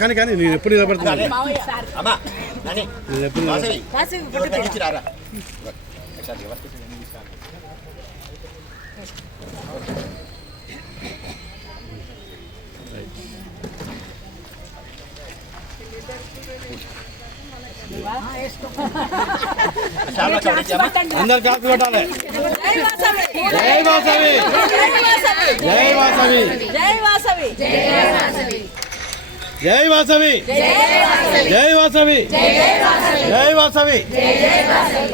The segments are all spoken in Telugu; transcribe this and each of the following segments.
కానీ కానీ నేను ఎప్పుడు నిలబడుతున్నాను నేను ఎప్పుడు అందరు కాపీ కొట్టాలి. జై వాసవి, జై వాసవి, జై వాసవి, జై వాసవి, జై వాసవి, జై వాసవి.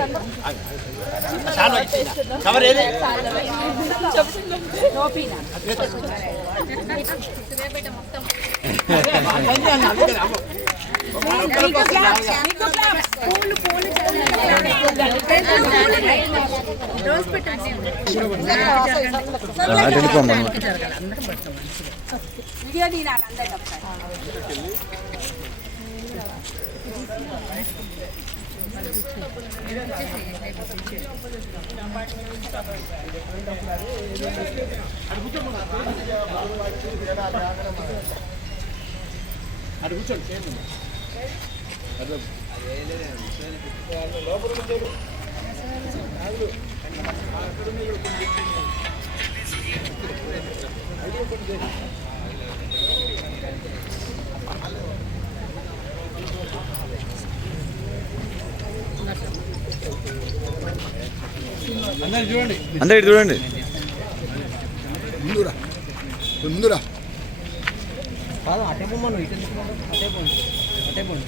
అందరు చూడండి. ముందురా ముందురా అటే పోమను అటే పోండి అటే పోండి.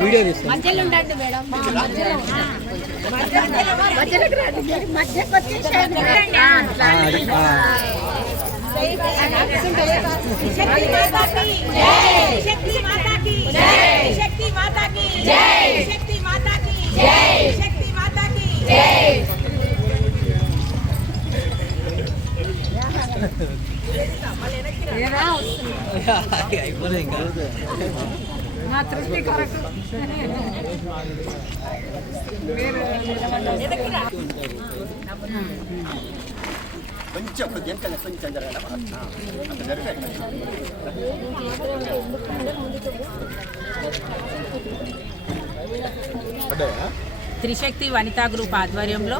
వీడియో మధ్యలో ఉండండి మేడం, మధ్యలోకి రండి, మధ్యకి వచ్చేసేయండి. శక్తి మాతాకి జై, శక్తి మాతాకి జై, శక్తి మాతాకి జై, శక్తి మాతాకి జై, శక్తి మాతాకి జై. నా తృప్తి కొరకు కొంచెం కొంచెం త్రిశక్తి వనితా గ్రూప్ ఆధ్వర్యంలో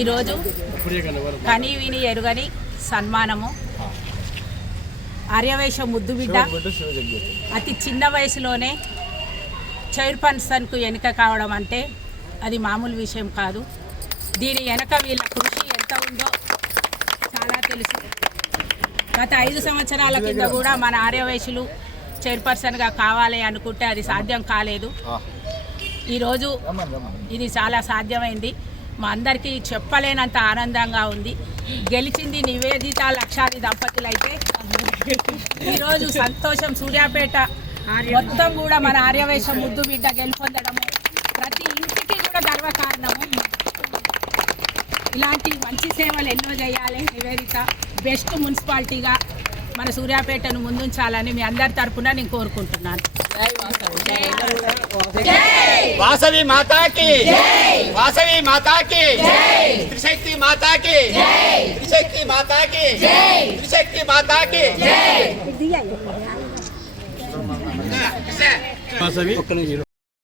ఈరోజు కని విని ఎరుగని సన్మానము. ఆర్యవైశ్య ముద్దుబిడ్డ అతి చిన్న వయసులోనే చైర్పర్సన్కు ఎన్నిక కావడం అంటే అది మామూలు విషయం కాదు. దీని వెనక వీళ్ళ కృషి ఎంత ఉందో చాలా తెలుసు. గత 5 సంవత్సరాల కింద కూడా మన ఆర్యవైశ్యులు చైర్పర్సన్గా కావాలి అనుకుంటే అది సాధ్యం కాలేదు. ఈరోజు ఇది చాలా సాధ్యమైంది. మా అందరికీ చెప్పలేనంత ఆనందంగా ఉంది. గెలిచింది నివేదిత లక్షాది దంపతులైతే ఈరోజు సంతోషం. సూర్యాపేట మొత్తం కూడా మన ఆర్యవైశ్య ముద్దు బిడ్డ గెలుపొందడము ప్రతి ఇంటికి కూడా గర్వకారణము. ఇలాంటి మంచి సేవలు ఎన్నో చేయాలి. నివేదిత బెస్ట్ మున్సిపాలిటీగా మన సూర్యాపేటను ముందుంచాలని మీ అందరి తరఫున నేను కోరుకుంటున్నాను. వాసవి మాతాకి వాసవి మాతాకి త్రిశక్తి మాతాకి త్రిశక్తి మాతాకి త్రిశక్తి మాతాకి వాసవి